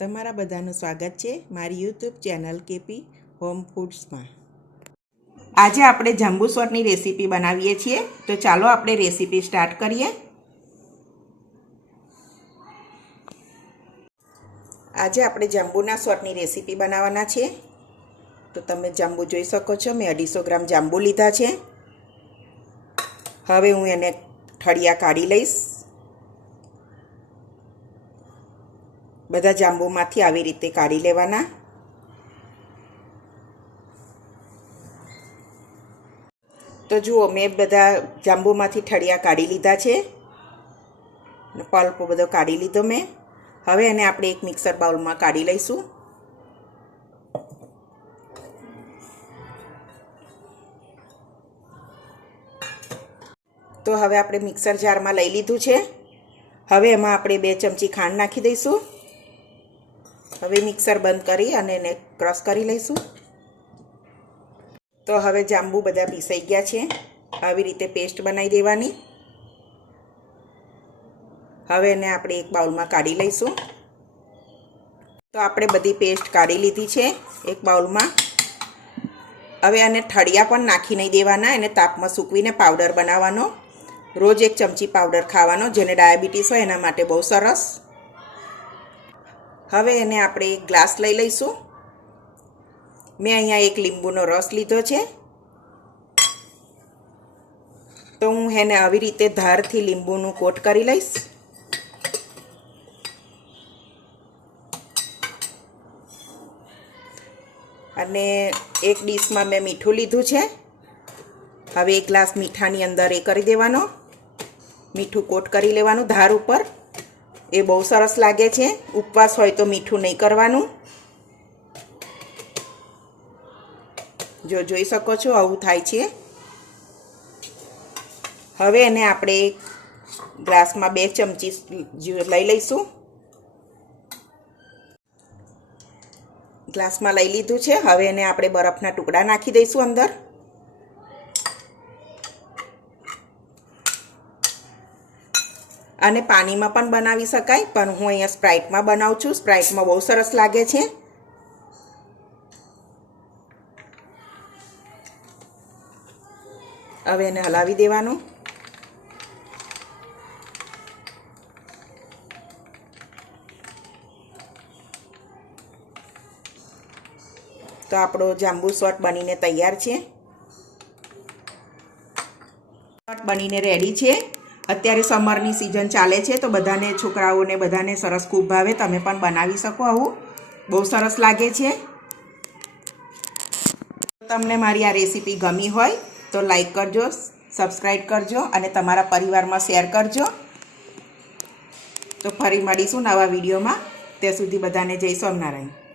તમારા બધાનું સ્વાગત છે મારી યુટ્યુબ ચેનલ કેપી હોમ ફૂડ્સમાં। આજે આપણે જાંબુ સોટની રેસીપી બનાવીએ છીએ, તો ચાલો આપણે રેસીપી સ્ટાર્ટ કરીએ। આજે આપણે જાંબુના સોટની રેસીપી બનાવવાના છે। તો તમે જાંબુ જોઈ શકો છો, મેં 250 ગ્રામ જાંબુ લીધા છે। હવે હું એને ઠળિયા કાઢી લઈશ। બધા જાંબુમાંથી આવી રીતે કાઢી લેવાના। તો જુઓ, મેં બધા જાંબુમાંથી ઠળિયા કાઢી લીધા છે, પલ્પ બધો કાઢી લીધો મેં। હવે એને આપણે એક મિક્સર બાઉલમાં કાઢી લઈશું। તો હવે આપણે મિક્સર જારમાં લઈ લીધું છે। હવે એમાં આપણે 2 ચમચી ખાંડ નાખી દઈશું। હવે મિક્સર બંધ કરી અને એને ક્રશ કરી લઈશું। તો હવે જાંબુ બધા પીસાઈ ગયા છે, આવી રીતે પેસ્ટ બનાવી દેવાની। હવે એને આપણે એક બાઉલમાં કાઢી લઈશું। તો આપણે બધી પેસ્ટ કાઢી લીધી છે એક બાઉલમાં। હવે આને ઠળિયા પણ નાખી નહીં દેવાના, એને તાપમાં સૂકવીને પાવડર બનાવવાનો। રોજ 1 ચમચી પાવડર ખાવાનો, જેને ડાયાબિટીસ હોય એના માટે બહુ સરસ। હવે એને આપણે એક ગ્લાસ લઈ લઈશું। મેં અહીંયા એક લીંબુનો રસ લીધો છે। તો હું એને આવી રીતે ધારથી લીંબુનું કોટ કરી લઈશ। અને એક ડીશમાં મેં મીઠું લીધું છે। હવે 1 ગ્લાસ મીઠાની અંદર એ કરી દેવાનો, મીઠું કોટ કરી લેવાનું ધાર ઉપર। એ બહુ સરસ લાગે છે। ઉપવાસ હોય તો મીઠું નહીં કરવાનું। જો જોઈ શકો છો, આવું થાય છે। હવે એને આપણે ગ્લાસમાં 2 ચમચી લઈ લઈશું। ગ્લાસમાં લઈ લીધું છે। હવે એને આપણે બરફના ટુકડા નાખી દઈશું અંદર। અને પાણીમાં પણ બનાવી શકાય, પણ હું અહીંયા સ્પ્રાઇટમાં બનાવું છું। સ્પ્રાઇટમાં બહુ સરસ લાગે છે। હવે એને હલાવી દેવાનું। તો આપણો જાંબુ સોટ બનીને તૈયાર છે। સોટ બનીને રેડી છે। અત્યારે સમરની સિઝન ચાલે છે, તો બધાને, છોકરાઓને બધાને સરસ ખૂબ ભાવે। તમે પણ બનાવી શકો આવું, બહુ સરસ લાગે છે। તમને મારી આ રેસીપી ગમી હોય તો લાઈક કરજો, સબસ્ક્રાઈબ કરજો અને તમારા પરિવારમાં શેર કરજો। તો ફરી મળીશું નવા વિડીયોમાં। ત્યાં સુધી બધાને જય સ્વામિનારાયણ।